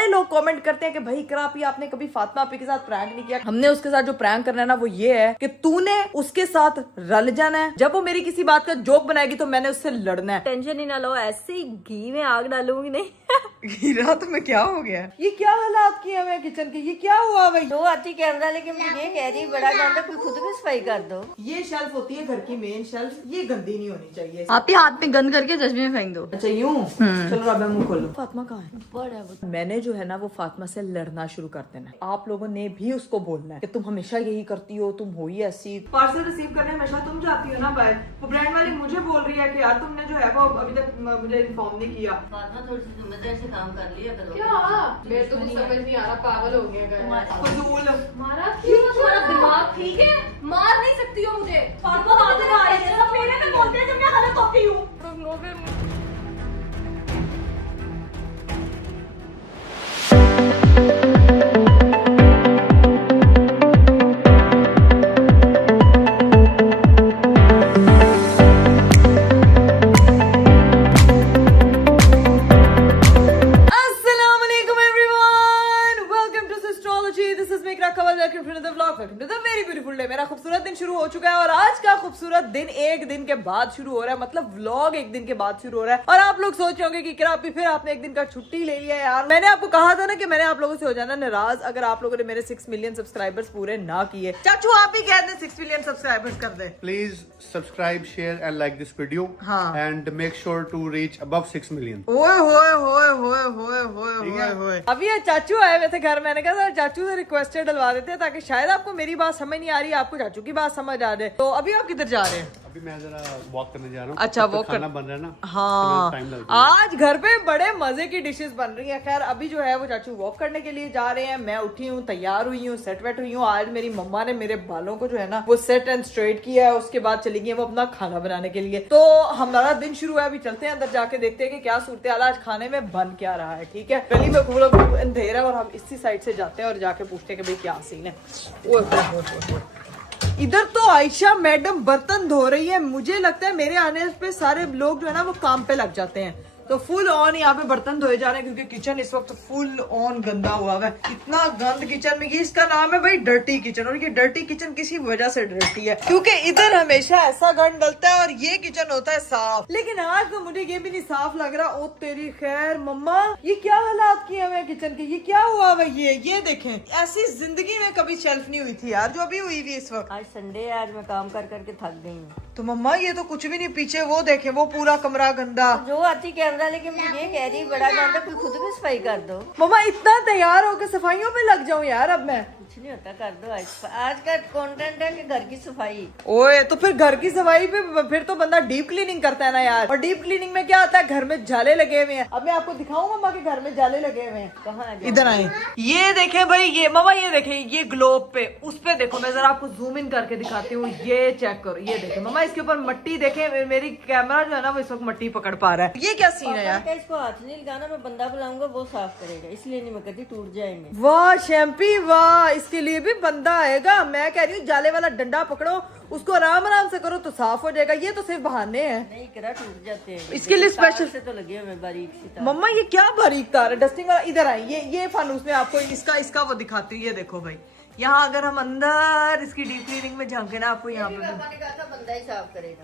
बड़े लोग कमेंट करते हैं कि भाई इकरा आपी आपने कभी फातिमा आपी के साथ प्रैंक नहीं किया। हमने उसके साथ जो प्रैंक करना है ना वो ये है कि तूने उसके साथ रल जाना है। जब वो मेरी किसी बात का जोक बनाएगी तो मैंने उससे लड़ना है। टेंशन ही ना लो, ऐसे ही घी में आग डालूंगी नहीं। हीरा तुम्हें क्या हो गया? ये क्या हालात किए हुए किचन के? ये क्या हुआ भाई? दो आती कैमरा लेके मुझे ये कह रही बड़ा गंदा, कोई खुद भी सफाई कर दो। ये शेल्फ होती है घर की मेन शेल्फ, ये गंदी नहीं होनी चाहिए। आप ही हाथ में गंद करके चश्मे में फेंक दो। अच्छा यूं? चलो अब मुंह खोलो। फातिमा कहाँ है? बड़ा वो मैंने जो है ना वो फातिमा से लड़ना शुरू कर देना। आप लोगों ने भी उसको बोलना है कि तुम हमेशा यही करती हो, तुम हो ही ऐसी। पार्सल रिसीव करने हमेशा तुम जाती हो ना बाहर। वो ब्रांड वाली मुझे बोल रही है कि यार तुमने जो है वो अभी तक मुझे इन्फॉर्म नहीं किया। फातिमा थोड़ी सी जिम्मेदारी से काम कर लिया करो। क्या मेरे तो कुछ समझ नहीं आ रहा, पागल हो गया। फजूल मारा क्यों? तुम्हारा दिमाग ठीक है? मार नहीं सकती हो मुझे। फातिमा हाथ लगा रही है, सब मेरे पे बोलते हैं जब मैं गलत होती हूँ। मेरा खूबसूरत दिन शुरू हो चुका है और आज का खूबसूरत दिन एक दिन के बाद शुरू हो रहा है। मतलब व्लॉग एक दिन के बाद शुरू हो रहा है। और आप लोग सोच रहे होंगे कि क्या फिर आपने एक दिन का छुट्टी ले लिया यार। मैंने आपको कहा था ना कि मैंने आप लोगों से हो जाना नाराज अगर आप लोगों ने मेरे 6 मिलियन सब्सक्राइबर्स पूरे ना किए। चाचू आप भी कह दें 6 मिलियन सब्सक्राइबर्स कर दे। Please subscribe, share and like this video. हाँ. And make sure to reach above 6 million. ओए होए होए होए होए होए होए होए। अभी ये चाचू आए हुए थे घर। मैंने कहा था चाचू से रिक्वेस्ट डलवा देते हैं ताकि शायद आपको मेरी बात समझ नहीं आ रही, आपको चाचू की बात समझ आ जाए। तो अभी आप किधर जा रहे हैं? अभी मैं जरा वॉक करने जा रहा हूँ। अच्छा वॉक खाना बन रहा है ना। हाँ टाइम लगता है। आज घर पे बड़े मजे की डिशेस बन रही है। खैर अभी जो है वो चाचू वॉक करने के लिए जा रहे हैं। मैं उठी हूँ, तैयार हुई हूँ, सेट वेट हुई हूँ। आज मेरी मम्मा ने मेरे बालों को जो है ना वो सेट एंड स्ट्रेट किया है। उसके बाद चली गई वो अपना खाना बनाने के लिए। तो हमारा दिन शुरू है। अभी चलते हैं अंदर, जाके देखते हैं कि क्या सूरत हाल आज खाने में बन क्या रहा है। ठीक है गली में खूब अंधेरा है और हम इसी साइड से जाते हैं और जाके पूछते हैं कि भाई क्या सीन है। इधर तो आयशा मैडम बर्तन धो रही है। मुझे लगता है मेरे आने पे सारे लोग जो है ना वो काम पे लग जाते हैं। तो फुल ऑन यहाँ पे बर्तन धोए जा रहे हैं क्योंकि किचन इस वक्त फुल ऑन गंदा हुआ है। इतना गंद किचन में, ये इसका नाम है भाई डर्टी किचन। और ये डर्टी किचन किसी वजह से डर्टी है क्योंकि इधर हमेशा ऐसा गंद डलता है और ये किचन होता है साफ। लेकिन आज तो मुझे ये भी नहीं साफ लग रहा। ओ तेरी खैर मम्मा, ये क्या हालात किए हुए किचन के? ये क्या हुआ है? ये देखें, ऐसी जिंदगी में कभी शेल्फ नहीं हुई थी यार जो अभी हुई हुई इस वक्त। आज संडे है, आज मैं काम कर करके थक गई हूँ। तो मम्मा ये तो कुछ भी नहीं, पीछे वो देखें, वो पूरा कमरा गंदा। जो आती कैमरा लेके मुझे ये कह रही बड़ा गंदा, कोई खुद भी सफाई कर दो। मम्मा इतना तैयार होकर सफाइयों पे लग जाऊं यार अब मैं? कुछ नहीं होता, कर दो। आज का कंटेंट है कि घर की सफाई। ओए तो फिर घर की सफाई पे फिर तो बंदा डीप क्लीनिंग करता है ना यार। और डीप क्लीनिंग में क्या आता है, घर में जाले लगे हुए हैं। अब मैं आपको दिखाऊं मम्मा के घर में जाले लगे हुए हैं। कहाँ? इधर आए, ये देखें भाई, ये मम्मा ये देखें, ये ग्लोब पे उस पे देखो। मैं जरा आपको जूम इन करके दिखाती हूँ। ये चेक करो, ये देखें मम्मा, इसके ऊपर मट्टी देखें। मेरी कैमरा जो है ना वो इस वक्त मट्टी पकड़ पा रहा है। ये क्या सीन है यार? इसको हाथ नहीं लगाना, मैं बंदा बुलाऊंगा वो साफ करेगा, इसलिए नहीं मैं कहती टूट जाएंगे। वाह शैम्पी वाह, इसके लिए भी बंदा आएगा। मैं कह रही हूँ जाले वाला डंडा पकड़ो, उसको आराम आराम से करो तो साफ हो जाएगा। ये तो सिर्फ बहाने हैं। नहीं करा, टूट जाते हैं। इसके लिए स्पेशल से तो लगे हुए बारीक सी तार। मम्मा ये क्या बारीक तार है? डस्टिंग वाला। इधर आई, ये फानूस में आपको इसका वो दिखाती हूँ। ये देखो भाई, यहाँ अगर हम अंदर इसकी डीप क्लीनिंग में झांके ना, आपको यहाँ पे बंदा ही साफ करेगा।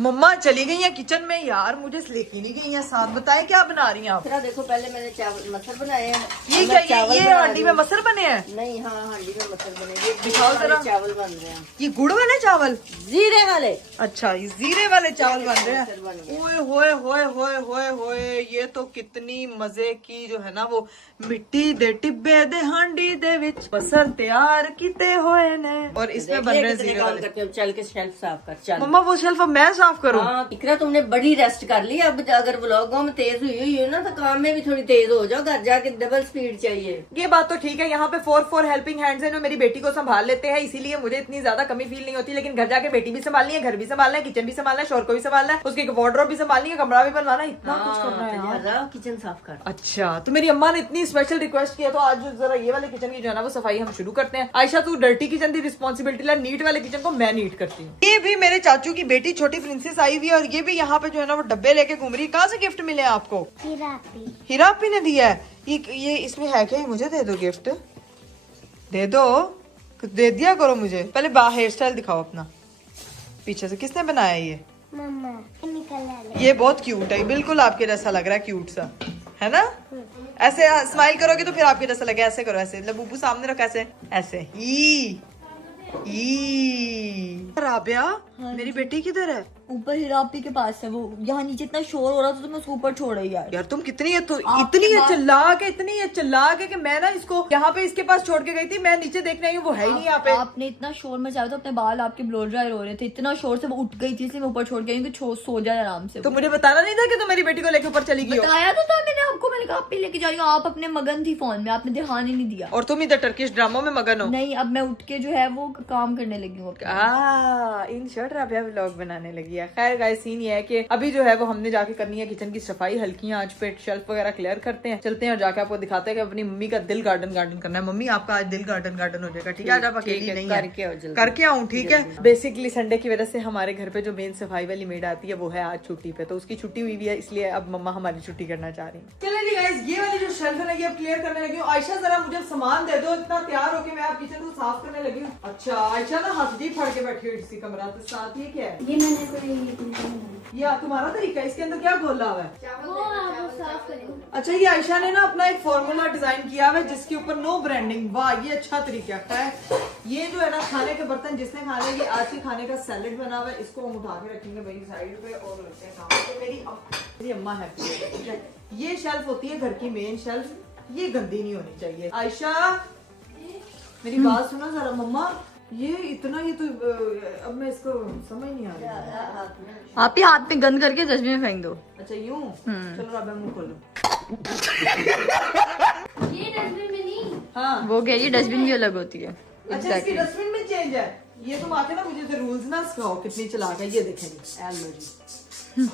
मम्मा चली गई है किचन में यार, मुझे लेके नहीं गई है साथ। बताएं क्या बना रही हैं आप? देखो पहले मैंने चावल मटर बनाए हैं। ये क्या, ये हांडी में मसर बने हैं? नहीं, हाँ हांडी में मटर बने। ये दिखाओ जरा। चावल बन रहे हैं। ये गुड़ वाले चावल, जीरे वाले। अच्छा ये जीरे वाले चावल बन रहे हैं। ओए होए होए होए होए होए, ये तो कितनी मजे की जो है ना वो मिट्टी दे टिब्बे दे हांडी दे विच बसर तैयार किते होए ने। और इसमें बन रहे हैं जीरे वाले। चल के शेल्फ साफ कर। चल मम्मा वो शेल्फ अब मैं साफ करूं? हाँ इकरा, तुमने बड़ी रेस्ट कर ली। अब अगर व्लॉगों में तेज हुई है ना तो काम में भी थोड़ी तेज हो जाओ। घर जाके डबल स्पीड चाहिए। ये बात तो ठीक है, यहाँ पे 4 हेल्पिंग हैंड्स हैं जो मेरी बेटी को संभाल लेते हैं, इसीलिए मुझे इतनी ज्यादा कमी फील नहीं होती। लेकिन घर जाके बेटी भी संभालनी है, घर भी संभालना है, किचन भी संभालना है, शोर को भी संभालना है, उसकी वार्डरोब भी संभालनी है, कमरा भी बनवाना है, इतना कुछ करना है यार। किचन साफ कर। अच्छा तो मेरी अम्मा ने इतनी स्पेशल रिक्वेस्ट किया तो आज जरा ये वाले किचन की जो है ना वो सफाई हम शुरू करते हैं। आयशा तू डर्टी किचन की रिस्पॉन्सिबिलिटी ला, नीट वाले किचन को मैं नीट करती हूँ। ये भी मेरे चाचू की बेटी छोटी प्रिंसेस आई हुई है और ये भी यहाँ पे जो है ना वो डब्बे लेके घूम रही है। कहाँ से गिफ्ट मिले आपको? हिरापी। हिरापी ने दिया है। ये इसमें है क्या? मुझे दे दो गिफ्ट, दे दो, कुछ दे दिया करो मुझे। पहले हेयर स्टाइल दिखाओ अपना पीछे से। किसने बनाया ये? मम्मा। ये बहुत क्यूट है, बिल्कुल आपके जैसा लग रहा है, क्यूट सा है ना। ऐसे स्माइल करोगे तो फिर आपके जैसा लगे। ऐसे करो, ऐसे लबूबू सामने रखो, ऐसे ऐसे। राबिया, मेरी बेटी किधर है? ऊपर हिरापी के पास है वो। यहाँ नीचे इतना शोर हो रहा था तो मैं उसको ऊपर छोड़ रही यार। यार तुम कितनी है, तो इतनी है चिल्लाक है कि मैं ना इसको यहाँ पे इसके पास छोड़ के गई थी। मैं नीचे देखने आई हूँ, वो है ही नहीं यहाँ पे। आपने इतना शोर मचाया था, अपने बाल आपके ब्लो ड्राई हो रहे थे, इतना शोर से वो उठ गई थी, इसलिए मैं ऊपर छोड़ के आई कि सो जाए आराम से। तो मुझे बताना नहीं था कि तुम मेरी बेटी को लेके ऊपर चली गई हो? बताया तो था मैंने आपको, मैंने कहा आप भी लेके जा रही हो। आप अपने मगन थी फोन में, आपने ध्यान ही नहीं दिया। और तुम इधर टर्किश ड्रामों में मगन हो। नहीं, अब मैं उठ के जो है वो काम करने लगी हूँ। इन शॉर्ट राबिया व्लॉग बनाने लगी है। खैर गाइस, सीन ये है कि अभी जो है वो हमने जाके करनी है किचन की सफाई हल्की आंच पे, शेल्फ वगैरह क्लियर करते हैं, चलते हैं और जाके आपको दिखाते हैं कि अपनी मम्मी का दिल गार्डन करना है। मम्मी आपका आज दिल गार्डन हो जाएगा, ठीक है? आज आप अकेली नहीं है, करके आऊँ, ठीक है? बेसिकली संडे की वजह से हमारे घर पे जो मेन सफाई वाली मेड आती है वो है आज छुट्टी पे, तो उसकी छुट्टी हुई है, इसलिए अब मम्मा हमारी छुट्टी करना चाह रही है। चलिए गाइस, ये वाली जो शेल्फ है ये अब क्लियर करने लगी हूँ। आयशा जरा मुझे सामान दे दो, इतना तैयार होके मैं आप किचन को साफ करने लगी हूँ। अच्छा आयशा ना हथडी फाड़ के बैठी हुई इसी कमरा के साथ। ये क्या है? ये मैंने कोई ये तुम्हारा तरीका है? इसके अंदर क्या घोला हुआ है? वो आप साफ करें। अच्छा, ये आयशा ने ना अपना एक फॉर्मूला डिजाइन किया हुआ है जिसके ऊपर नो ब्रांडिंग। वाह, ये अच्छा तरीका है। ये जो है ना खाने के बर्तन जिसने खाने, ये आज के खाने का सैलेड बना हुआ है, इसको हम उठा के रखेंगे भाई साइड पे और लगते हैं काम। तो मेरी अम्मा है, ठीक है? ये शेल्फ होती है घर की मेन शेल्फ, ये गंदी नहीं होनी चाहिए। आयशा मेरी बात सुनो जरा। मम्मा ये इतना, ये तो अब मैं इसको समझ नहीं आ रहा। आप ही हाथ में गंद करके डस्टबिन में फेंक दो। अच्छा यूं? चलो अब मुंह खोलो। ये डस्टबिन में नहीं। हाँ, वो कह रही है डस्टबिन भी अलग होती है। अच्छा इसकी डस्टबिन में चेंज है। ये तुम आके ना मुझे रूल्स ना सिखाओ, कितनी चलाक है। ये देखेंगे एलर्जी,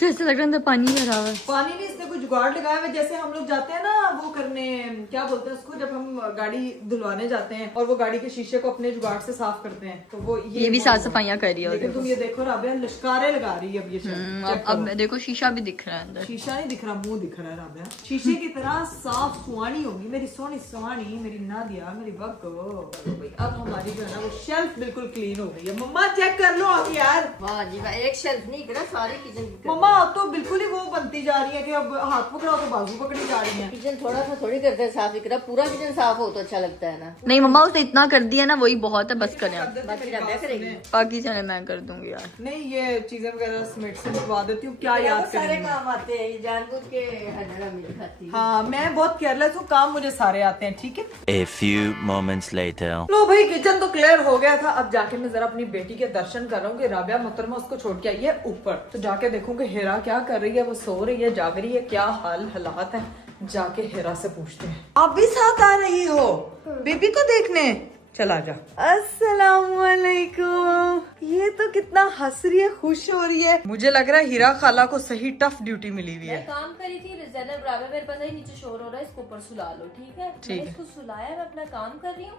तो ऐसा लग रहा है पानी भरा हुआ है। पानी में इसने कोई जुगाड़ लगाया हुआ है। जैसे हम लोग जाते हैं ना वो करने, क्या बोलते हैं उसको, जब हम गाड़ी धुलवाने जाते हैं और वो गाड़ी के शीशे को अपने जुगाड़ से साफ करते हैं, तो वो ये भी साफ सफाइयाँ कर रही है। लेकिन तुम ये देखो राबिया, लश्कारे लगा रही है अब ये शेल्फ। अब देखो शीशा भी दिख रहा है अंदर। शीशा नहीं दिख रहा, मुंह दिख रहा है राबिया। शीशे की तरह साफ सुहानी होगी मेरी सोनी सुहानी, मेरी नादिया, मेरी बग्गो। अब हमारी जो है ना वो शेल्फ बिल्कुल क्लीन हो गई है। मम्मा चेक कर लो आके यार। वाह जी वाह, एक शेल्फ नहीं करा, सारी किचन की। मम्मा अब तो बिल्कुल ही वो बनती जा रही है कि अब हाथ पकड़ाओ तो बाजू पकड़ी जा रही है। किचन थोड़ा सा थोड़ी करते हैं साफ, इकरा पूरा किचन साफ हो तो अच्छा लगता है ना। नहीं मम्मा, उसने इतना कर दिया ना, वही बहुत है, बस करें आप। बाकी राबिया करेगी। बाकी चले मैं कर दूंगी यार। नहीं, ये चीजें वगैरह समेट से निकलवा देती हूँ, क्या याद सारे करेंगे। काम आते हैं, ये जानबूझ के हजरा में दिखाती है। हाँ, मैं बहुत केयरलेस हूँ, काम मुझे सारे आते हैं, ठीक है? A few moments later. लो भाई, किचन तो क्लियर हो गया था। अब जाके मैं जरा अपनी बेटी के दर्शन कर रहा हूँ कि राबिया मोहतरमा उसको छोड़ के आई है ऊपर, तो जाके देखूँ कि हिरा क्या कर रही है, वो सो रही है, जाग रही है, क्या हालात है। जाके हिरा से पूछते हैं। आप भी साथ आ रही हो बेबी को देखने? चला जा। अस्सलामुअलैकुम। ये तो कितना हंस रही है, खुश हो रही है। मुझे लग रहा है हीरा खाला को सही टफ ड्यूटी मिली हुई है। मैं काम करी थी, ज़ैनब राबिया मेरे पास आई, नीचे शोर हो रहा है, इसको ऊपर सुला लो, ठीक है? ठीक मैंने है। इसको सुलाया, मैं अपना काम कर रही हूँ।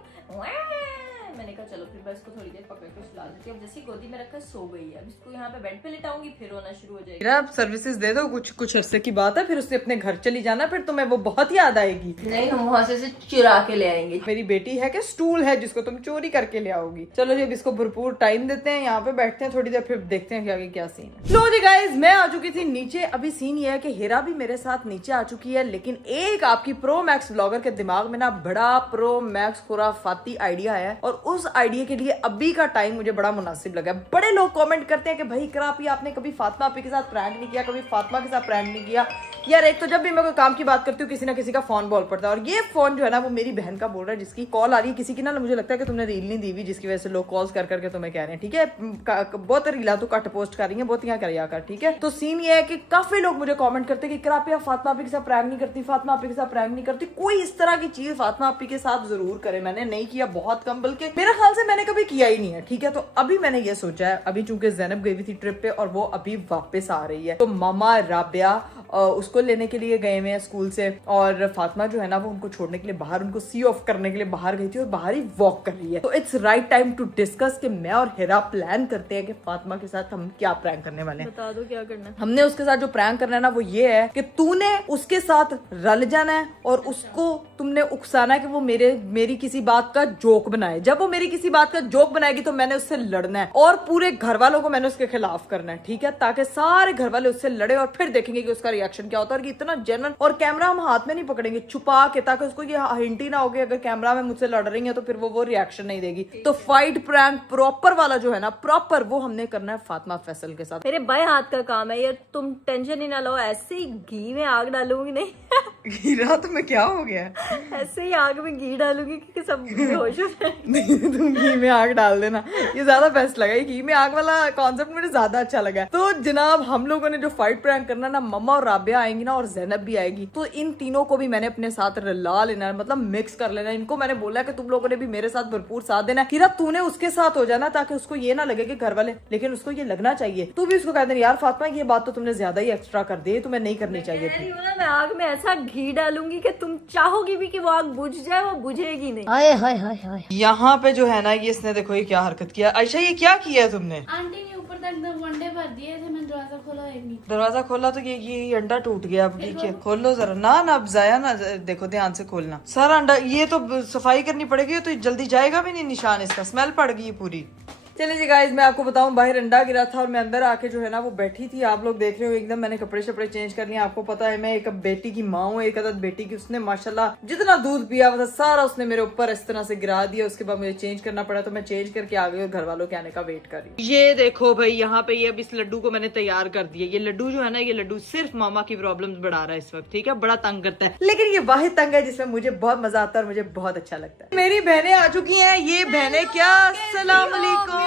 मैंने कहा चलो फिर मैं इसको थोड़ी देर पकड़ के सुला देती हूँ। अब जैसे गोदी में रखा सो गई है, अब इसको यहाँ पे बेड पे लेटाऊंगी, फिर रोना शुरू हो जाएगी। हीरा, अब सर्विसेज दे दो, कुछ अरसे की बात है, फिर उससे अपने घर चली जाना, फिर तुम्हें वो बहुत याद आएगी। नहीं, हम वहाँ से चुरा के ले आएंगे। मेरी बेटी है कि स्टूल है जिसको तुम चोरी करके ले आओगी। चलो जी, अब इसको भरपूर टाइम देते हैं, यहाँ पे बैठते हैं थोड़ी देर, फिर देखते हैं कि आगे क्या सीन है। लो जी गाइस, मैं आ चुकी थी नीचे। अभी सीन ये है कि हीरा भी मेरे साथ नीचे आ चुकी है, लेकिन एक आपकी प्रो मैक्स ब्लॉगर के दिमाग में ना बड़ा प्रो मैक्स खुराफाती आइडिया है, और उस आइडिया के लिए अभी का टाइम मुझे बड़ा मुनासिब लगा। बड़े लोग कमेंट करते हैं कि भाई इकरा आपी, आपने कभी फातिमा आपी के साथ प्रैंक नहीं किया, कभी फातिमा के साथ प्रैंक नहीं किया। यार एक तो जब भी मैं कोई काम की बात करती हूँ किसी ना किसी का फोन बोल पड़ता है, और ये फोन जो है ना वो मेरी बहन का बोल रहा है, जिसकी कॉल आ रही है किसी की ना, मुझे लगता है कि तुमने रील नहीं दी हुई, जिसकी वजह से लोग कॉल्स कर करके तुम्हें कह रहे हैं, ठीक है? बहुत रीला तो कट पोस्ट कर रही है, बहुत यहाँ करिया कर, ठीक है? तो सीन ये है कि काफी लोग मुझे कमेंट करते हैं कि इकरा आपी फातिमा आपी के साथ प्रैंक नहीं करती, फातिमा आपी के साथ प्रैंक नहीं करती। कोई इस तरह की चीज फातिमा आपी के साथ जरूर करे, मैंने नहीं किया, बहुत कम, बल्कि मेरे ख्याल से मैंने कभी किया ही नहीं है, ठीक है? तो अभी मैंने ये सोचा है, अभी चूंकि ज़ैनब गई हुई थी ट्रिप पे और वो अभी वापस आ रही है, तो मामा राबिया उसको लेने के लिए गए हुए हैं स्कूल से, और फातिमा जो है ना वो उनको छोड़ने के लिए बाहर, उनको सी ऑफ करने के लिए बाहर गई थी और बाहर ही वॉक कर रही है। तो it's right time to discuss कि मैं और हिरा प्लान करते हैं कि फातिमा के साथ हम क्या प्रैंक करने वाले हैं। बता दो क्या करना है। हमने उसके साथ जो प्रैंक करना है ना वो ये है कि तूने उसके साथ रल जाना है और उसको तुमने उकसाना है कि वो मेरी किसी बात का जोक बनाए। जब वो मेरी किसी बात का जोक बनाएगी तो मैंने उससे लड़ना है और पूरे घर वालों को मैंने उसके खिलाफ करना है, ठीक है, ताकि सारे घर वाले उससे लड़े और फिर देखेंगे कि उसका रिएक्शन क्या होता है। और इतना जेन्युइन, और कैमरा हम हाथ में नहीं पकड़ेंगे, छुपा के, ताकि उसको ये हिंट ही ना हो कि अगर कैमरा में मुझसे लड़ रही है तो फिर वो रिएक्शन नहीं देगी। तो फाइट प्रैंक प्रॉपर वाला जो है ना, प्रॉपर वो हमने करना है फातिमा फैसल के साथ। मेरे बाएं हाथ का काम है यार, तुम टेंशन ही ना लो, ऐसे ही घी में आग डालूंगी नहीं हीरा तुम्हें क्या हो गया? ऐसे ही आग में घी डालूंगी कि सब बेहोश हो जाए। नहीं, तुम घी में आग डाल देना, ये ज्यादा बेस्ट लगा। ये घी में आग वाला कॉन्सेप्ट मुझे ज्यादा अच्छा लगा। तो जनाब हम लोगों ने जो फाइट प्रैंक करना ना, मम्मा और राबिया आएंगी ना और ज़ैनब भी आएगी, तो इन तीनों को भी मैंने अपने साथ रला लेना है, मतलब मिक्स कर लेना। इनको मैंने बोला कि तुम लोगों ने भी मेरे साथ भरपूर साथ देना है। हीरा तूने उसके साथ हो जाना ताकि उसको ये ना लगे कि घर वाले, लेकिन उसको ये लगना चाहिए। तू भी उसको कह देना यार फातिमा ये बात तो तुमने ज्यादा ही एक्स्ट्रा कर दी, तुम्हें नहीं करनी चाहिए थी। मैं आग में ऐसा घी डालूंगी कि तुम चाहोगी भी कि वो आग बुझ जाए, वो बुझेगी नहीं। हाय हाय हाय हाय। यहाँ पे जो है ना ये इसने देखो ये क्या हरकत किया। आयशा ये क्या किया है तुमने? आंटी ने ऊपर तक वनडे भर दिए थे, मैंने दरवाजा खोला एक नहीं। दरवाजा खोला तो ये अंडा टूट गया। अब ये खोलो जरा ना अब जाया ना, देखो ध्यान से खोलना सारा अंडा। ये तो सफाई करनी पड़ेगी, तो जल्दी जाएगा भी नहीं निशान, इसका स्मेल पड़ गई पूरी। चलिए जी गाइज मैं आपको बताऊं, बाहर अंडा गिरा था और मैं अंदर आके जो है ना वो बैठी थी, आप लोग देख रहे हो एकदम मैंने कपड़े शपड़े चेंज कर लिए। आपको पता है मैं एक बेटी की माँ हूँ, एक अदद बेटी की। उसने माशाल्लाह जितना दूध पिया हुआ था सारा उसने मेरे ऊपर इस तरह से गिरा दिया। उसके बाद मुझे चेंज करना पड़ा, तो मैं चेंज करके आ गई और घर वालों के आने का वेट कर रही हूँ। ये देखो भाई यहाँ पे ये अब इस लड्डू को मैंने तैयार कर दिया। ये लड्डू जो है ना, ये लड्डू सिर्फ मामा की प्रॉब्लम बढ़ा रहा है इस वक्त, ठीक है, बड़ा तंग करता है, लेकिन ये वाहिद तंग है जिसमें मुझे बहुत मजा आता है और मुझे बहुत अच्छा लगता है। मेरी बहनें आ चुकी है। ये बहनें क्या, अस्सलाम वालेकुम।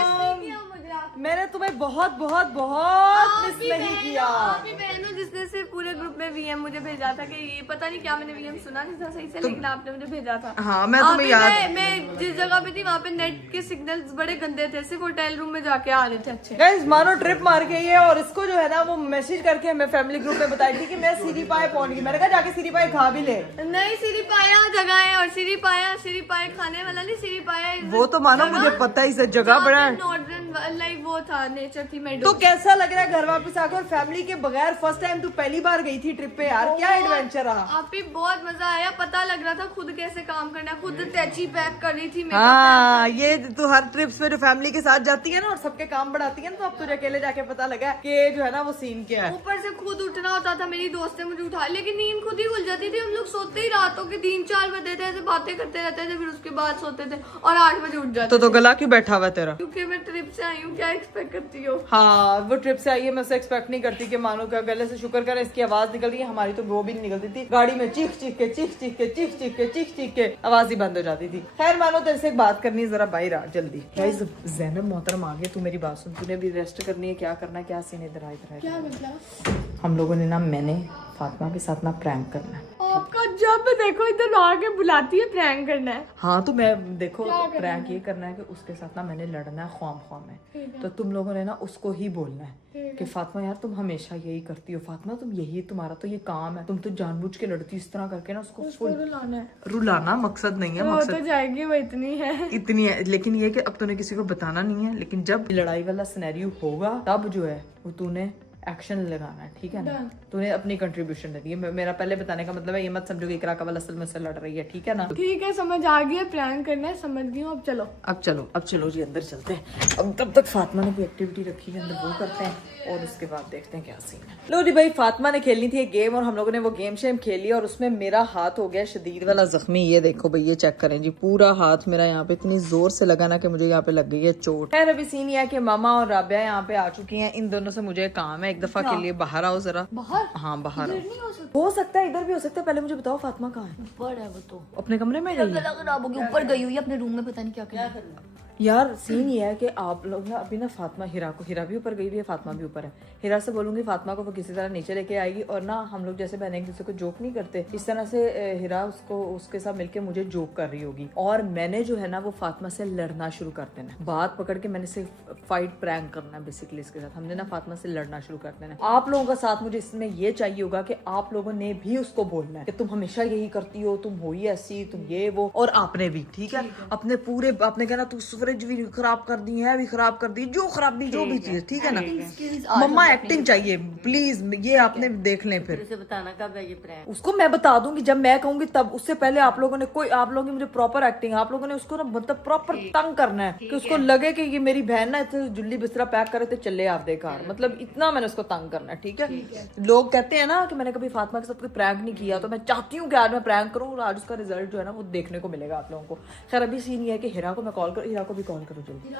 मैंने तुम्हें बहुत बहुत बहुत मिस नहीं किया। आपकी बहन हो जिसने सिर्फ पूरे ग्रुप में वीएम मुझे भेजा था कि ये पता नहीं क्या, मैंने वीएम सुना नहीं था सही से, लेकिन आपने मुझे भेजा था। हाँ मैं तुम्हें याद, मैं जिस जगह पे थी वहाँ पे नेट के सिग्नल्स बड़े गंदे थे, सिर्फ होटल रूम में जाके आ रहे थे अच्छे। गाइस मानो ट्रिप मार के ये, और इसको जो है ना वो मैसेज करके हमें फैमिली ग्रुप में बताई थी कि मैं सीरी पाए पहुंच गई। मैंने कहा जाके सीरी पाए खा भी ले। नहीं, सीरी पाया जगह है, और सीरी पाया खाने वाला नहीं, सीरी पाया वो तो मानो मुझे पता ही, से जगह बड़ा है। नॉर्दर्न लाइक वो था, नेचर थी। मैं तो कैसा लग रहा है घर वापस आकर और फैमिली के बगैर? फर्स्ट टाइम तू पहली बार गई थी ट्रिप पे यार, क्या एडवेंचर रहा? आप भी बहुत मजा आया, पता लग रहा था खुद कैसे काम करना है, खुद तैची पैक कर रही थी। हाँ ये तू हर ट्रिप्स पे जो फैमिली के साथ जाती है ना और सबके काम बढ़ाती है ना, तो अब तुझे अकेले जाके पता लगा कि जो है ना वो सीन क्या है। ऊपर से खुद उठना होता था, मेरी दोस्त ने मुझे उठाया, लेकिन नींद खुद ही खुल जाती थी। हम लोग सोते ही रातों के 3-4 बजे थे, ऐसे बातें करते रहते थे, फिर उसके बाद सोते थे और 8 बजे उठ जाते। तो गला क्यों बैठा हुआ तेरा? क्योंकि मैं ट्रिप से आई हूँ, क्या एक्सपेक्ट करती हो? हाँ वो ट्रिप से आई है, मैं उसे एक्सपेक्ट नहीं करती कि मानो का गले से शुक्र करें इसकी आवाज निकल रही है, हमारी तो वो भी नहीं निकलती थी। गाड़ी में चीख चीख के आवाज ही बंद हो जाती थी। खैर मानो तेरे से एक बात करनी है, जरा बाहर आ जल्दी। गाइस ज़ैनब मोहतरम आ गई, तू मेरी बात सुन, तूने भी रेस्ट करनी है, क्या करना है, क्या सीन इधर आ क्या मतलब? हम लोगों ने ना, मैंने फातिमा के साथ ना प्रैंक करना है। आपका जब देखो इधर आके बुलाती है प्रैंक करना है। हाँ तो मैं देखो प्रैंक ये करना है कि उसके साथ ना मैंने लड़ना है ख्वाम में, तो तुम लोगों ने ना उसको ही बोलना है कि फातिमा यार तुम हमेशा यही करती हो, फातिमा तुम यही तुम्हारा तो ये काम है, तुम तो जानबूझ के लड़ती इस तरह करके ना उसको फुल रुलाना है। रुलाना मकसद नहीं है, वो मकसद तो जाएगी, वो इतनी है लेकिन ये कि अब तूने किसी को बताना नहीं है, लेकिन जब लड़ाई वाला सिनेरियो होगा तब जो है वो तूने एक्शन लगाना है, ठीक है ना? तूने अपनी कंट्रीब्यूशन दे दी है। मेरा पहले बताने का मतलब है ये मत समझो कि इकरा कवल असल में से लड़ रही है, ठीक है ना? ठीक है, समझ आ गई है, प्रैंक करना है, समझ गई हूँ। अब चलो जी अंदर चलते हैं। अब तब तक फातिमा ने कोई एक्टिविटी रखी है अंदर, वो करते हैं और उसके बाद देखते हैं क्या सीन है। लो जी भाई, फातिमा ने खेलनी थी एक गेम और हम लोगों ने वो गेम शेम खेली और उसमें मेरा हाथ हो गया शदीद वाला जख्मी। ये देखो भाई, ये चेक करें जी, पूरा हाथ मेरा यहाँ पे इतनी जोर से लगा ना कि मुझे यहाँ पे लग गई है चोट। खैर अभी सीन ये है कि मामा और राबिया यहाँ पे आ चुकी हैं। इन दोनों से मुझे काम है, एक दफा के लिए बाहर आओ जरा। बाहर? हाँ बाहर आओ। हो सकता है इधर भी हो सकता है। पहले मुझे बताओ फातिमा कहाँ है? ऊपर है वो तो, अपने कमरे में गई है? गला खराब हो गया, ऊपर गई हुई है अपने रूम में, पता नहीं क्या करना। यार सीन ये है कि आप लोग ना अभी ना फातिमा हिरा भी ऊपर गई हुई है, फातिमा भी ऊपर है। हिरा से बोलूंगी फातिमा को वो किसी तरह नीचे लेके आएगी, और ना हम लोग जैसे बहन एक दूसरे को जोक नहीं करते, इस तरह से हिरा उसको उसके साथ मिलके मुझे जोक कर रही होगी, और मैंने जो है ना वो फातिमा से लड़ना शुरू कर देना, बात पकड़ के मैंने सिर्फ फाइट प्रैंक करना है बेसिकली इसके साथ। हमने ना फातिमा से लड़ना शुरू कर देना। आप लोगों का साथ मुझे इसमें ये चाहिए होगा कि आप लोगों ने भी उसको बोलना है कि तुम हमेशा यही करती हो, तुम हो ही ऐसी, तुम ये वो, और आपने भी, ठीक है, अपने पूरे आपने कहना तू फ्रिज भी खराब कर दी है, भी खराब कर दी, जो खराब दी जो भी चीज, ठीक है ना। मम्मा एक्टिंग चाहिए प्लीज, ये आपने देख लें फिर उसे बताना कब है ये प्रैंक। उसको मैं बता दूंगी जब मैं कहूंगी तब, उससे पहले आप लोगों ने आप लोगों की मुझे प्रॉपर एक्टिंग, आप लोगों ने उसको ना मतलब प्रॉपर तंग करना है कि उसको लगे कि ये मेरी बहन ना इतने जुल्ली बिस्तरा पैक करे थे चले आप देकर, मतलब इतना मैंने उसको तंग करना है, ठीक है। लोग कहते हैं ना कि मैंने कभी फातिमा के साथ कोई प्रैंक नहीं किया, तो मैं चाहती हूँ कि आज मैं प्रैंक करूँ और आज उसका रिजल्ट जो है ना वो देखने को मिलेगा आप लोगों को। खैर अभी सीन ये है कि हिरा को मैं कॉल करूँ, हिरा को भी कॉल करूँ जल्दी।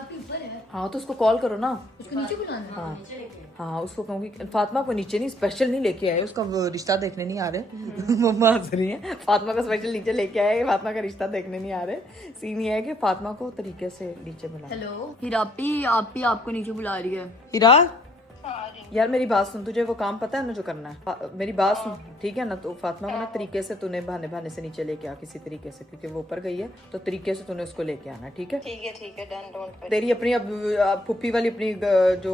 हाँ तो उसको कॉल करो ना, उसको नीचे बुलाना। हाँ उसको कहूँगी फातिमा को नीचे नहीं, स्पेशल नहीं लेके आए, उसका वो रिश्ता देखने नहीं आ रहे। मम्मा हंस रही है, फातिमा को स्पेशल नीचे लेके आए, फातिमा का रिश्ता देखने नहीं आ रहे। सीन ये है कि फातिमा को तरीके से नीचे बुला। हेलो हिरापी, आप भी आपको नीचे बुला रही है। हिरा यार मेरी बात सुन, तुझे वो काम पता है ना जो करना है, मेरी बात सुन ठीक है ना। तो फातिमा को ना तरीके से तूने बहाने से नीचे लेके आ, किसी तरीके से, क्योंकि वो ऊपर गई है तो तरीके से तूने उसको लेके आना, ठीक है। ठीक है डन, डोंट। तेरी अपनी अब पुप्पी वाली अपनी जो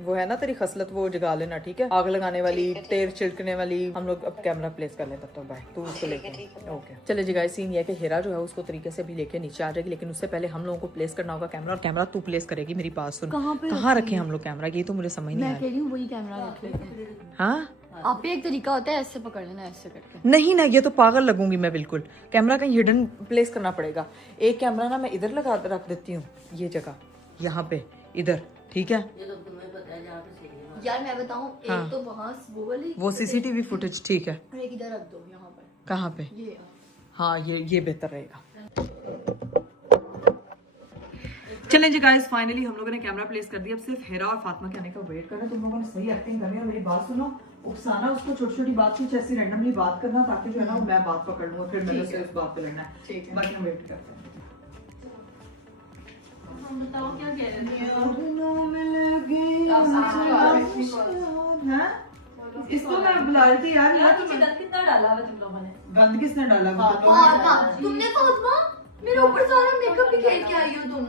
वो है ना तेरी खसलत, वो जगा लेना, ठीक है। आग लगाने वाली, तेल छिड़कने वाली, हम लोग अब कैमरा प्लेस कर ले तब तक। बाय, तू उसको लेके ओके। चले जी गाइस, सीन ये है कि हिरा जो है उसको तरीके से भी लेके नीचे आ जाएगी, लेकिन उससे पहले हम लोगों को प्लेस करना होगा कैमरा, और कैमरा तू प्लेस करेगी। मेरी बात सुन, कहाँ रखे हम लोग कैमरा, ये तो मुझे समझ नहीं आ रहा। वही कैमरा रख लेते हैं। हाँ आप भी एक तरीका होता है ऐसे पकड़ लेना, ऐसे करके। नहीं ना, ये तो पागल लगूंगी मैं बिल्कुल। कैमरा कहीं हिडन प्लेस करना पड़ेगा। एक कैमरा ना मैं इधर लगा रख देती हूँ, ये जगह यहाँ पे इधर, ठीक है। ये तो तुम्हें पता है जहाँ पे सही है। यार मैं बताऊँ, एक तो वहाँ वो वाली, वो सीसीटीवी फुटेज, ठीक है। और एक इधर रख दो, यहाँ पर। कहाँ पे? ये हाँ ये बेहतर रहेगा। चलें जी गाइस, फाइनली हम लोगों ने कैमरा प्लेस कर दिया। अब सिर्फ हिरा और फातिमा के आने का वेट करना। तुम लोगों ने सही एक्टिंग करनी है। मेरी बात सुनो, उकसाना उसको छोटी छोटी बात कुछ ऐसी रैंडमली बात करना, ताकि जो है ना वो मैं बात पकड़ लूँ, फिर मैंने उस बात पे लड़ना है, ठीक है। बाकी हम वेट करते हैं। बताओ क्या कह रहे थे। इसको मैं बुला रही थी यार। गंद कितना डाला हुआ तुम लोगों ने? गंद किसने डाला? तुमने फातिमा मेरे ऊपर सारा मेकअप भी खेल के आई हो तुम।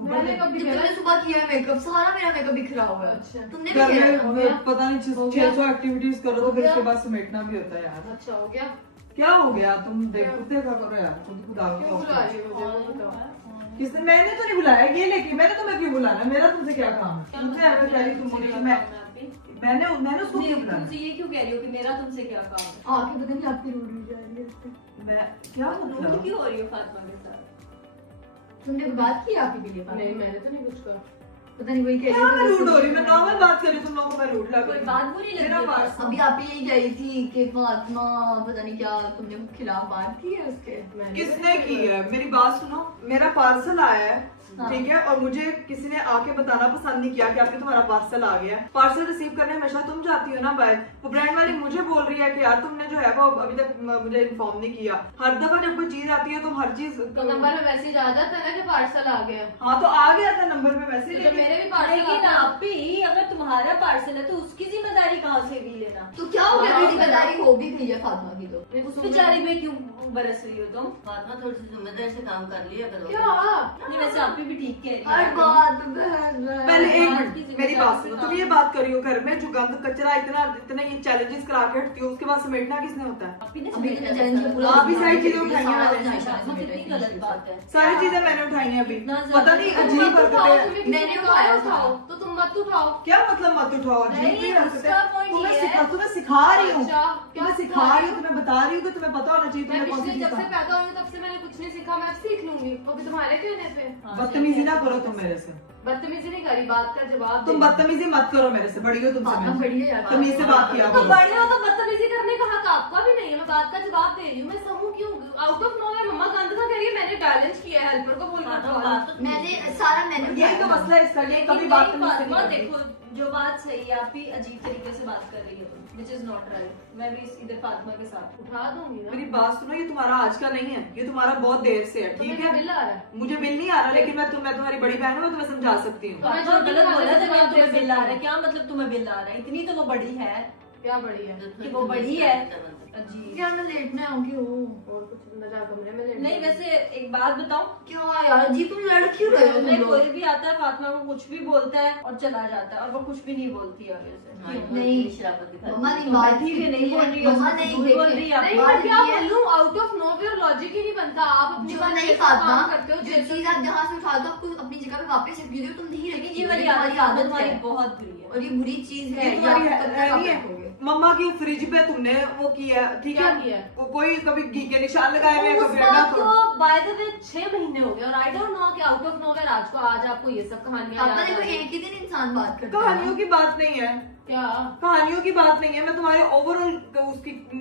मैंने कभी तुमने सुबह किया मेकअप, सारा मेरा मेकअप बिखरा हुआ है। तुमने भी घर किया? में पता नहीं 600 एक्टिविटीज करो तो फिर उसके बाद समेटना भी होता है यार। अच्छा हो गया। क्या हो गया? तुम देखा करो यार, तुम खुद आओ। बुला रही हो मुझे? किसने? मैंने तो नहीं बुलाया, ये लेके मैंने तुम्हें क्यों बुलाना? मेरा तुमसे क्या काम है? तुमसे ऐसे कह रही तुम मुझे कि मैंने उसको क्यों बुलाया? तुमसे ये क्यों कह रही हो कि मेरा तुमसे क्या काम है? आके पता नहीं आपकी रूड हुई जा रही है। मैं क्या रूड मतलब? क्यों हो रही हो फातिमा के साथ? तुमने बात की आपके लिए? नहीं मैंने तो नहीं कुछ कहा। पता नहीं वही कह क्या मैं रूड हो रही? मैं नॉर्मल बात कर रही हूँ, तुम लोगों को मैं रूड लग कोई रही बात बुरी लगी है पास? अभी आप यही कह रही थी कि फातिमा पता नहीं क्या, तुमने खिलाफ बात की है उसके। किसने की है? मेरी बात सुनो, मेरा पार्सल आया है, ठीक है, और मुझे किसी ने आके बताना पसंद नहीं किया कि आपके तुम्हारा पार्सल आ गया। पार्सल रिसीव करने हमेशा तुम जाती हो ना बाहर। वो ब्रांड वाली मुझे बोल रही है कि यार तुमने जो है वो अभी तक मुझे इन्फॉर्म नहीं किया। हर दफा जब कोई चीज आती है तुम हर चीज तो नंबर पे मैसेज आ जाता है ना कि पार्सल आ गया। हाँ तो आ गया था नंबर पे मैसेज। जब मेरे भी पार्सल लेकिन आता है। आप भी अगर तुम्हारा पार्सल है तो उसकी जिम्मेदारी कहाँ से भी लेना? तो क्या हो गया? जिम्मेदारी हो भी गई है फातिमा की तो। उस बेचारी में क्यों बरस रही हो तुम? फातिमा थोड़ी सी जिम्मेदारी से काम कर लिया करो। क्या? नहीं वैसे आप भी ठीक कह रही हर है। बात बहन पहले एक मिनट मेरी बात सुनो, तुम ये बात करी हो घर में जो गंद कचरा इतना ये चैलेंजेस करा के हटती हो, उसके बाद समेटना किसने होता है? आप भी नहीं अभी तो समझ चैलेंज रहे। पूरा आप भी सारी चीजें उठाई हैं मैंने। फातिमा कितनी गलत बात है। सारी चीजें मैंने उठाई हैं अभी। इतना पता नहीं ज्यादा- अजीब मत उठाओ, हरकतें। तुम्हें मैंने किसी ने उठाया कहा उठाओ तो तुम मत उठाओ। क्या मतलब मत उठाओ? अजीब नहीं, भी हरकतें। उसका point तुम्हें ये है। तुम्हें सिखा रही हूँ, अच्छा, क्या तुम्हें सिखा रही हूँ, तुम्हें बता रही हूँ कि तुम्हें पता होना चाहिए मैं तुम्हें कौन सी पिछले चीज जब से का। पैदा हुई हूँ तब से मैंने कुछ नहीं सीखा। मैं अब सीख लूंगी, अभी तुम्हारे कहने पे। बदतमीजी ना करो तुम मेरे से। बदतमीजी नहीं करी, बात का जवाब तुम दे। बदतमीजी मत करो मेरे से, बड़ी हो तुमसे फातिमा मैं। बड़ी है यार। तमीज से बात किया तो करो। बड़े हो तो बदतमीजी करने का हक आपका भी नहीं है। मैं बात का जवाब दे रही हूँ। मैं समूह क्यों आउट ऑफ नोवेयर मम्मा गंद का कह रही है। मैंने बैलेंस किया है, हेल्पर को बोल हाँ, तो कर बात तो मैंने सारा मैंने यही तो मसला है इसका, ये कभी लेकिन बात नहीं, नहीं फातिमा करनी। देखो जो बात सही है, आप भी अजीब तरीके से बात कर रही हो। which is not right. मैं भी इधर फातिमा के साथ उठा दूंगी ना। मेरी बात सुनो, ये तुम्हारा आज का नहीं है, ये तुम्हारा बहुत देर से है, ठीक है? बिल आ रहा है। मुझे बिल नहीं आ रहा, लेकिन मैं तुम्हारी बड़ी बहन हूँ, मैं तुम्हें समझा सकती हूँ। फातिमा गलत बोला जब आप तुम्हें बिल आ रहा है, क्या मतलब तुम्हें बिल आ रहा है? इतनी तो वो बड़ी है क्या बड़ी है कि वो बड़ी है। जी यार मैं लेट में आऊंगी हूँ। और कुछ अंदर जा कमरे में लेट नहीं, वैसे एक बात बताऊं, क्यों यार जी तुम लड़ क्यों रहे हो? मैं कोई भी आता है फातिमा को कुछ भी बोलता है और चला जाता है, और वो कुछ भी नहीं बोलती है आगे से। नहीं मम्मा नहीं बात ठीक है, नहीं बोल रही है, मम्मा नहीं झूठ बोल रही है। नहीं मैं क्या बोलूं, आउट ऑफ नोवेयर लॉजिक ही नहीं बनता। आप अपनी जो मर्जी नहीं से काम फातिमा करते हो, जो चीज आप जहाँ से उठा दो आपको अपनी जगह पे वापस रख दो, तुम नहीं रखी। ये वाली आदत तुम्हारी बहुत बुरी है और ये बुरी चीज है। ये तुम्हारी ये आप कब तक है आप नहीं है? रखोगे? मम्मा की फ्रिज पे तुमने वो किया, ठीक क्या है? किया? कोई कभी घी के निशान लगाए हुए, उस कभी बात अंडा को बाय द वे 6 महीने हो गए और आई डोंट नो कि आउट ऑफ नोवेयर आज आपको ये सब कहानियां पापा याद आ देखो रही हैं। एक ही दिन इंसान बात करता है। कहानियों की बात नहीं है, क्या कहानियों की बात नहीं है, मैं तुम्हारे ओवरऑल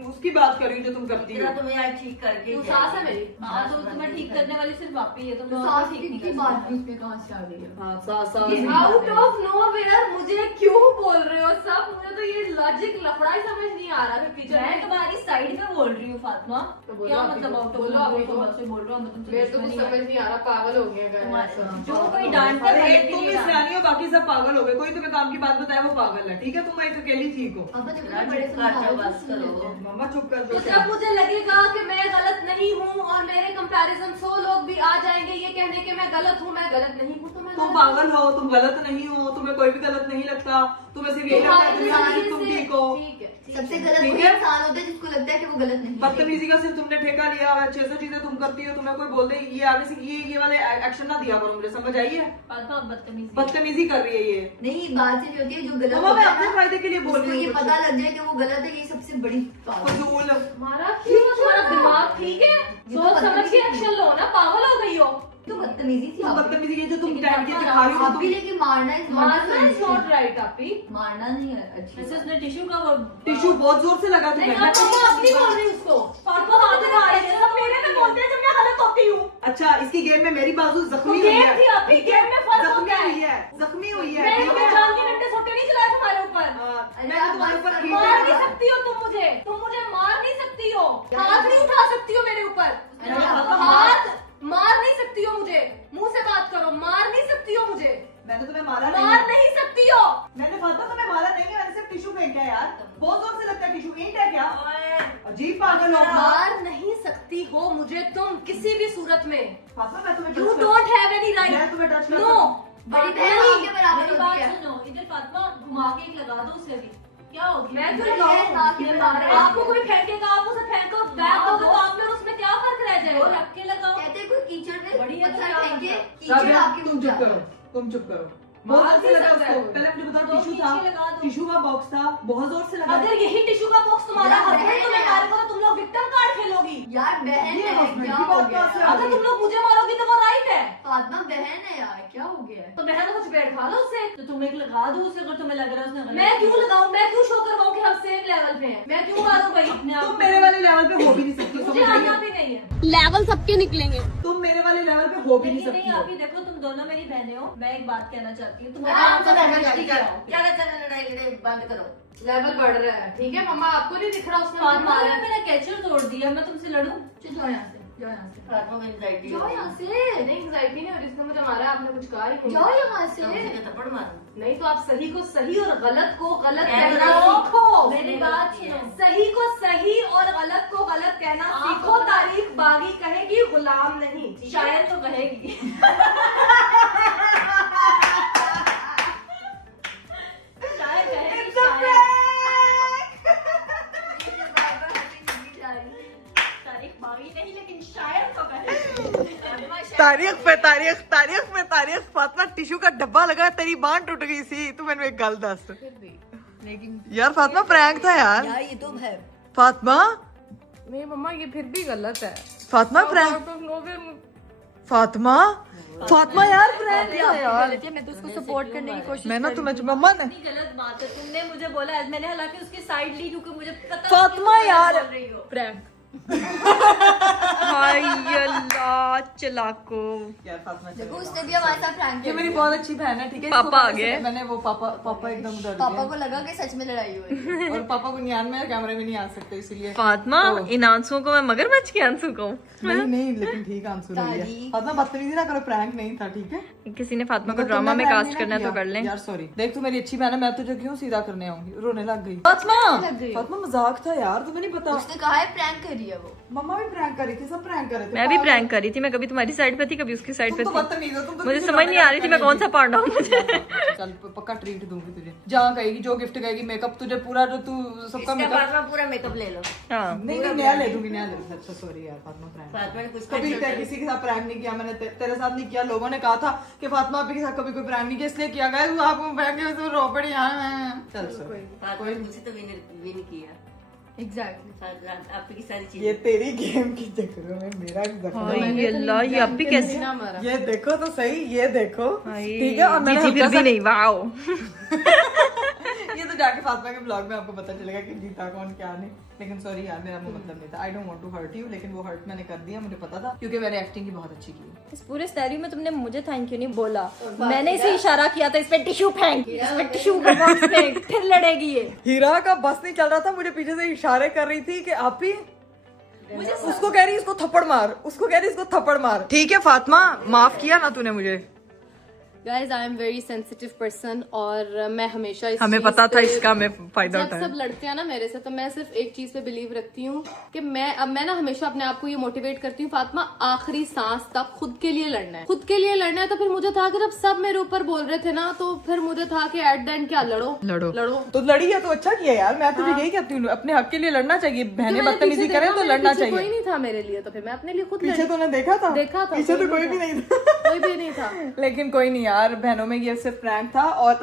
उसकी बात कर रही हूँ जो तुम करती हो। तुम्हें यार ठीक करके तू सास है मेरी? हाँ, तो तुम्हें ठीक करने वाली सिर्फ आप ही है, तुम तो और सास ठीक की नहीं की कर बात सकते। बीच में कहाँ से आ गई है? हाँ, सास आउट ऑफ नोवेयर मुझे क्यों बोल रहे हो सब? मुझे तो ये लॉजिक लफड़ा ही समझ नहीं आ रहा कि मैं तुम्हारी साइड में बोल रही हूँ फातिमा, तो बोलो क्या अभी मतलब तो, आउट ऑफ बोलो अभी तो। से बोल रहा हूँ मैं तुमसे मेरे तो कुछ दुश्मनी है। समझ नहीं आ रहा, पागल हो गए अगर तुम्हारे- ऐसा। जो कोई डांटता है एक तुम इस रानी हो, बाकी सब पागल हो गए। कोई तुम्हें काम की बात बताया वो पागल है, ठीक है? तुम एक अकेली ठीक हो। पापा देखो राज, बड़े चुप कर जाओ, समझाओ, बस सुन करो। लेते हैं। मम्मा चुप कर तो दो। जब मुझे लगेगा कि मैं गलत नहीं हूँ और मेरे कंपैरिजन 100 लोग भी आ जाएंगे ये कहने के मैं गलत हूँ, मैं गलत नहीं हूँ, तो मैं तुम गलत पागल हो, तुम गलत नहीं हो, तुम्हें कोई भी गलत नहीं लगता, तुम्हें सिर्फ यही लगता है दुनिया में कि तुम ठीक हो। ठीक है, ठीक सबसे है। गलत ठीक वही है? इंसान होता है जिसको लगता है कि वो गलत नहीं है। बदतमीजी का सिर्फ तुमने ठेका लिया हुआ है, 600 चीजें तुम करती हो, तुम्हें कोई बोल दे ये आगे से ये वाले एक्शन ना दिया करो, मुझे समझ आई है? फातिमा बदतमीजी बदतमीजी कर रही है ये। नहीं बात से नहीं होती है जो गलत मम्मा, होता मैं है अपने ना, फायदे के लिए बोल उसको रही ये हूँ। पता लग जाए कि वो गलत है, ये सबसे बड़ी बात है। फजूल। तुम्हारा क्यों तुम्हारा दिमाग ठीक है? सोच समझ के एक्शन लो ना, पागल हो गई हो। तो बदतमीजी थी तुम आपकी। बदतमीजी की जो तुम लेकिन टैंक पापा, दिखा रही हो, आप भी तुम लेकिन मारना इस मारना इज नॉट राइट आपी। मारना नहीं है अच्छी वैसे बात। उसने टिश्यू का वो टिश्यू बहुत जोर से लगा नहीं तुम्हें। अब मैं अपनी बोल रही हूँ उसको। फातिमा बात कर रही है, सब मेरे में बोलते हैं जब मैं गलत होती हूँ। अच्छा, इसकी गेम में मेरी बाजू जख्मी तो हुई गेम थी है, आपकी, गेम में फर्क जख्मी होता है। हुई है, जख्मी हुई है, मैं ठीक तो है? जान के डंडे सोटे नहीं चलाए तुम्हारे ऊपर। हाँ, अरे मैंने तुम्हारे ऊपर आप कीड़े मार नहीं लगा- सकती हो तुम मुझे मार नहीं सकती हो, हाथ नहीं उठा सकती हो मेरे ऊपर, हाथ मार नहीं सकती हो मुझे, मुंह से बात करो, मार नहीं सकती हो मुझे, मैंने तुम्हें मारा नहीं मार है। नहीं सकती हो। मैंने फातिमा तुम्हें मारा नहीं है, मैंने सिर्फ टिश्यू फेंका है यार। बहुत जोर से लगता है टिश्यू, ईंट है क्या? अजीब पागल हो। मार नहीं सकती हो मुझे तुम किसी भी सूरत में। फातिमा, मैं तुम्हें यू touch कर- डोंट हैव एनी मैं राइट। तुम्हें टच कर नो, बड़ी बहन आपके बराबर मेरी होती बात है। सुनो, इधर फातिमा घुमा के एक लगा दो उसे भी, क्या होगी? मैं क्यों बड़ी लगाऊं? बहन आपके ये बराबर मारे है। आपको कोई फेंकेगा, आप उसे फेंको, बैग दोगे तो आप में और उसमें क्या फर्क रह वो जाएगा? रख के लगाओ। कहते हैं कोई कीचड़ में बड़ी है तो पत्थर क्या फेंके, मतलब? कीचड़ राबिया, आपके तुम मुंह चुप जाता करो, है। तुम चुप करो। मार बहुत जोर भी से लगा सकता है उसको। कोई। पहले मुझे बताओ, दो टिश्यू पीछे था, लगा दो। टिश्यू का बॉक्स था, बहुत जोर से लगा। अगर यही टिश्यू का बॉक्स तुम्हारा यार, हस्बैंड बहन तुम्हें है। मारेगा तो तुम लोग विक्टिम कार्ड खेलोगी। यार बहन ये है, husband क्या की हो बात गया? कहाँ से आ अगर तुम लोग मुझे मारोगी तो वो राइट है, फातिमा बहन है यार, क्या हो गया है? तो बहन को चपेट खा लो उससे। तो तुम एक लगा दो उसे, अगर तुम्हें लग रहा है उसने गलत मैं क्यों किया। लगाऊं, मैं क्यों शो करवाऊं कि हम सेम लेवल पे हैं? मैं क्यों मारूं भाई? अपने आप तुम को- मेरे वाले लेवल पे हो भी नहीं सकती, मुझे समझ आना रही भी नहीं है। लेवल सबके निकलेंगे। हो? तुम मेरे वाले लेवल पे हो भी नहीं लेकिन सकती नहीं, हो। आप ही देखो, तुम दोनों मेरी बहनें हो। मैं एक बात कहना चाहती हूँ, तुम आराम से बैठो, समझती क्या क्या हो? क्या लड़ाई लड़ाई बंद करो। लेवल बढ़ रहा है, ठीक है मम्मा, आपको नहीं दिख रहा उसने मुझे फातिमा मारा ने है। मेरा कैचर तोड़ दिया, मैं तुमसे लड़ूं? जाओ यहाँ से, जाओ यहाँ से, रातों में एंजाइटी जाओ यहाँ से। नहीं एंग्जाइटी नहीं हो रही, इसने मुझे मारा है, आपने कुछ कहा ही नहीं। जाओ यहाँ से। थप्पड़ मारो। नहीं तो आप सही को सही और गलत को गलत कहना कहना सीखो। मेरी बात सुनो। सही को सही और गलत को गलत कहना आप सीखो। अपना- तारीख बागी कहेगी, गुलाम नहीं। शायद तो कहेगी। शायद कहेगी, शायद। तारीख बागी नहीं, लेकिन शायद तो कहेगी। तारीख पे फातिमा, टिश्यू का डब्बा लगा, तेरी बांह टूट गई सी। तू मैंने एक गल दस लेकिन यार, फातिमा प्रैंक था यार। यार ये तो है। फातिमा, नहीं मम्मा, ये फिर भी गलत है। फातिमा प्रैंक, फातिमा, फातिमा यार प्रैंक था यार। मैं तो उसको सपोर्ट करने की कोशिश मैं ना तुम्हें मम्मा ने इतनी गलत बात है, तुमने मुझे बोला, मैंने हालांकि उसकी साइड ली क्योंकि मुझे पता फातिमा नहीं तुम यार। बोल रही हो। प्रैंक हाय अल्लाह, चलाको। यार फातिमा देखो उसने भी हमारे साथ प्रैंक ये किया। मेरी बहुत अच्छी बहन है, ठीक है। पापा आ इसको गए। मैंने वो पापा एकदम डर पापा गए को लगा कि सच में लड़ाई हुई है। और पापा को नियान में कैमरे में नहीं आ सकते इसलिए। फातिमा इन आंसुओं को मैं मगरमच्छ के आंसू कहूँ। नहीं लेकिन ठीक आंसू रही है। दादी। फातिमा बदतमीजी ना करो, प्रैंक नहीं था, ठीक है। किसी ने फातिमा को मतलब ड्रामा तुमने में prank कास्ट नहीं करना है किया। तो कर लें। यार सॉरी, देख तू मेरी अच्छी बहन है, मैं तुझे क्यों सीधा करने आऊंगी। रोने लग गई फातिमा मजाक था यार, तुम्हें नहीं पता। उसने कहा है प्रैंक करी है वो। मम्मा भी प्रैंक करी थी, सब प्रैंक कर रहे थे। मैं भी प्रैंक करी थी, मैं कभी तुम्हारी साइड पे थी कभी उसकी साइड पे तुम तो थी। बदतमीज हो, तुम तो मुझे किसी समझ लड़के नहीं आ रही का थी मैं कौन सा पार्ट डाऊं मुझे। चल पक्का ट्रीट दूंगी तुझे, जहाँ कहेगी जो गिफ्ट कहेगी, मेकअप तुझे पूरा जो तू सबका इसका मेकअप। फातिमा पूरा मेकअप ले लो। हाँ नहीं नया ले दूंगी, नया ले दूंगी। अच्छा सॉरी यार फातिमा, प्रैंक फातिमा ने कुछ कभी किसी के साथ प्रैंक नहीं किया मैंने, तेरे साथ नहीं किया। लोगों ने कहा था कि फातिमा आपके साथ कभी कोई प्रैंक नहीं किया, इसलिए किया गया। तू आपको प्रैंक किया तो रो पड़ी। चल फातिमा ने मुझसे तो विन किया। एग्जैक्टली। आपकी सारी ये चीजें तेरी गेम के चक्कर में मेरा हाय अल्लाह, ये अब भी कैसे। ये देखो तो सही, ये देखो ठीक है। और मैंने जीती फिर हल्का भी नहीं। वाओ। ये तो जाके फातिमा के ब्लॉग में आपको पता चलेगा कि जीता कौन क्या नहीं। लेकिन सॉरी यार, मेरा मतलब नहीं था। I don't want to hurt you, लेकिन वो हर्ट मैंने कर दिया, मुझे पता था क्योंकि मैंने एक्टिंग की बहुत अच्छी की। इस पूरे सिनेरियो में तुमने मुझे थैंक यू नहीं बोला। मैंने इसे इशारा किया था इस पे टिश्यू फेंक, इस पे टिश्यू का बॉक्स फेंक, फिर लड़ेगी ये। हीरा का बस नहीं चल रहा था, मुझे पीछे से इशारे कर रही थी कि आप ही उसको कह रही इसको थप्पड़ मार, उसको कह रही इसको थप्पड़ मार। ठीक है फातिमा, माफ किया ना तूने मुझे। Guys I am very sensitive person और मैं हमेशा इस हमें चीज़ पता था पे- इसका हमें फायदा जब उठाया। सब लड़ते हैं ना मेरे से, तो मैं सिर्फ एक चीज पे बिलीव रखती हूँ कि मैं ना हमेशा अपने आप को ये मोटिवेट करती हूँ, फातिमा आखिरी सांस तक खुद के लिए लड़ना है, खुद के लिए लड़ना है। तो फिर मुझे था कि जब सब मेरे ऊपर बोल रहे थे ना, तो फिर मुझे था कि एट द एंड क्या लड़ो। तो लड़ी है तो अच्छा किया यार। मैं तुझे यही कहती हूँ, अपने हक के लिए लड़ना चाहिए। बहनें मैंने बदतमीजी पीछे करें देखा, तो मेरे लड़ना पीछे कोई चाहिए। नहीं था मेरे लिए, तो फिर मैं अपने लिए खुद पीछे लड़ी। तूने देखा था पीछे तो कोई भी नहीं था। कोई भी नहीं था। लेकिन कोई नहीं यार, बहनों में ये सिर्फ प्रैंक था। और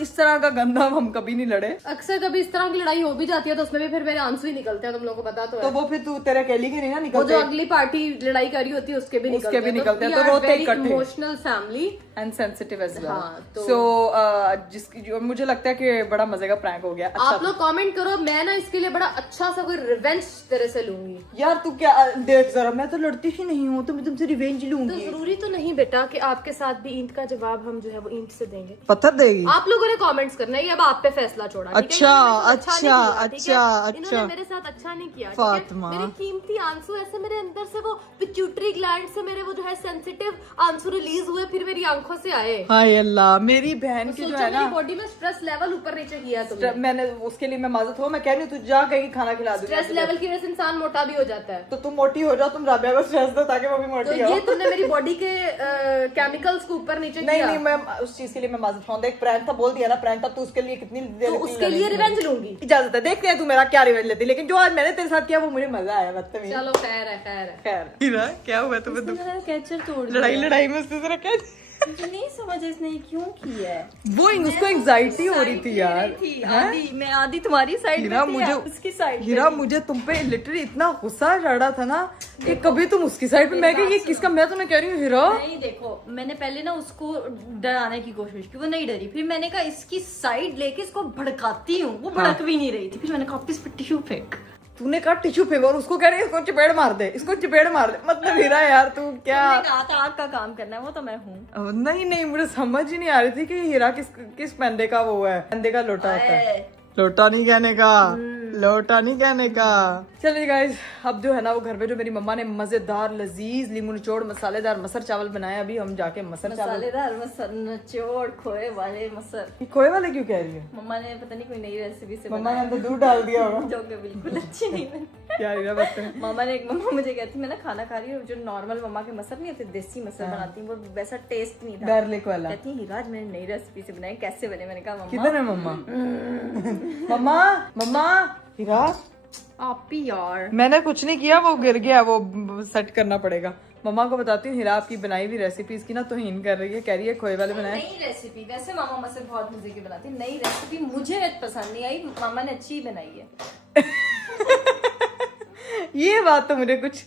इस तरह का गंदा हम कभी नहीं लड़े। अक्सर कभी इस तरह की लड़ाई हो भी जाती है तो उसमें भी फिर मेरे आंसू ही निकलते हैं, तुम लोगों को पता तो तो है। वो फिर तू तेरे अकेली के नहीं ना वो निकलते। जो अगली पार्टी लड़ाई करी होती है उसके भी निकलते हैं, तो रोते इकट्ठे। Emotional family and sensitive as well. हाँ, तो- सो मुझे लगता है कि बड़ा मजे का प्रैंक हो गया। अच्छा आप लोग कमेंट करो, मैं ना इसके लिए बड़ा अच्छा सा कोई रिवेंज तेरे से लूंगी। यार तू क्या देख जरा, मैं तो लड़ती ही नहीं हूँ, तो मैं तुमसे रिवेंज तो लूंगी। जरूरी तो नहीं बेटा कि आपके साथ भी ईंट का जवाब हम जो है वो ईंट से देंगे। पत्थर देगी। आप लोगों ने कमेंट्स करना है, ये अब आप पे फैसला छोड़ा। ठीक है? अच्छा, इन्होंने मेरे साथ अच्छा, नहीं किया, ठीक है? अच्छा, इन्होंने अच्छा। मेरे साथ अच्छा नहीं किया, ठीक है? फातिमा। मेरे कीमती आंसू ऐसे मेरे अंदर से वो पिट्यूटरी ग्लैंड से मेरे वो जो है सेंसिटिव आंसू रिलीज हुए, फिर मेरी आंखों से आए। हाय अल्लाह, मेरी बहन की जो सोचो है ना, मेरी बॉडी में स्ट्रेस लेवल ऊपर नीचे किया तुमने। मैंने उसके लिए मैं माजत हो, मैं कह रही हूँ तू जा कहीं खाना खिला दूंगी। स्ट्रेस लेवल की वजह से इंसान मोटा भी हो जाता है। तो तुम मोटी हो जाओ, तुम राबिया को स्ट्रेस दो ताकि वो भी तो मोटी हो। ये तुमने मेरी बॉडी के केमिकल्स को ऊपर नीचे नहीं किया। नहीं, मैं उस चीज के लिए मैं माजत हूँ। देख प्रैंक था, बोल दिया ना प्रैंक था, तू उसके लिए कितनी देर तो उसके लिए रिवेंज लूंगी। इजाजत है, देखते हैं तू मेरा क्या रिवेंज लेती। लेकिन जो आज मैंने तेरे साथ किया वो मुझे मजा आया। बदतमीज। चलो खैर है, खैर है। खैर हीरा, क्या हुआ तुम्हें? मेरा कैचर तोड़ लड़ाई में उसने जरा क्या मुझे नहीं समझ इसने क्यों किया है। वो उसको एंजाइटी हो रही थी यार। मैं आधी तुम्हारी साइड हीरा मुझे उसकी साइड हीरा मुझे तुम पे लिटरली इतना गुस्सा चढ़ा था ना कि कभी तुम उसकी साइड पे, मैं कही ये किसका, मैं तुम्हें कह रही हूँ हीरा। नहीं देखो, मैंने पहले ना उसको डराने की कोशिश की, वो नहीं डरी। फिर मैंने कहा इसकी साइड लेके इसको भड़काती हूँ, वो भड़क भी नहीं रही थी। फिर मैंने कहा इस पे टिश्यू फेंक। तूने कहा टिश्यू फेंक और उसको कह रही है इसको चपेड़ मार दे, इसको चपेड़ मार दे। मतलब हीरा यार तू क्या। मैंने कहा था आपका काम करना है, वो तो मैं हूँ। नहीं नहीं, मुझे समझ ही नहीं आ रही थी कि हीरा किस पेंदे का वो है। पेंदे का लोटा होता है, लोटा नहीं कहने का, लोटा नहीं कहने का। चलिए गाइस, अब जो है ना वो घर पे जो मेरी मम्मा ने मजेदार लजीज लीमू निचोड़ मसालेदार मसर चावल बनाए। अभी हम जाके मसर चावल, मसालेदार मसर, निचोड़, खोए वाले मसर। खोए वाले क्यों कह रही है? मम्मा ने पता नहीं कोई नई रेसिपी से मम्मा ने अंदर दूध डाल दिया होगा। जो कि बिल्कुल अच्छी नहीं बनी। क्या हीरा बताते हैं? मम्मा मुझे कहती मैं ना खाना खा रही हूँ, जो नॉर्मल मम्मा के मसर नहीं होते, देसी मसर बनाती हूँ, वो वैसा टेस्ट नहीं था। गार्लिक वाला। कहती हिराज मैंने नई रेसिपी से बनाए, कैसे बने? मैंने कहा मम्मा किधर है मम्मा? मम्मा मम्मा हीरा, आप ही यार। मैंने कुछ नहीं किया, वो गिर गया, वो सेट करना पड़ेगा। मम्मा को बताती हूँ हीरा आपकी बनाई हुई रेसिपीज की ना तौहीन कर रही है, कह रही है खोए वाले बनाए। नई रेसिपी, वैसे मामा मसर बहुत मजे की बनाती है, नई रेसिपी मुझे पसंद नहीं आई, मामा ने अच्छी बनाई है। ये बात तो मुझे कुछ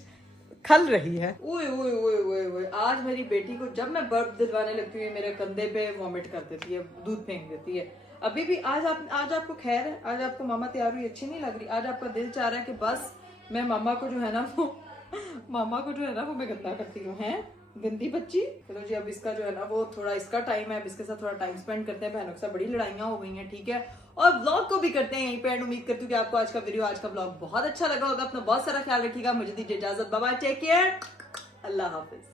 खल रही है। ओए ओए ओए ओए ओए, आज मेरी बेटी को जब मैं बर्फ दिलवाने लगती हूँ मेरे कंधे पे वॉमिट कर देती है, दूध फेंक देती है। अभी भी आज आपको खैर है, आज आपको मामा तैयार हुई अच्छी नहीं लग रही। आज आपका दिल चाह रहा है कि बस मैं मामा को जो है ना वो मामा को जो है ना वो मैं गंदा करती हूँ, है गंदी बच्ची। चलो जी, अब इसका जो है ना वो थोड़ा इसका टाइम है, अब इसके साथ थोड़ा टाइम स्पेंड करते हैं। बहनों के साथ बड़ी लड़ाइयाँ हो गई हैं, ठीक है। और व्लॉग को भी करते हैं यहीं पे एंड। उम्मीद करती हूँ कि आपको आज का वीडियो, आज का व्लॉग बहुत अच्छा लगा होगा। अपना बहुत सारा ख्याल रखिएगा। मुझे दीजिए इजाजत, बाय बाय, टेक केयर, अल्लाह हाफिज।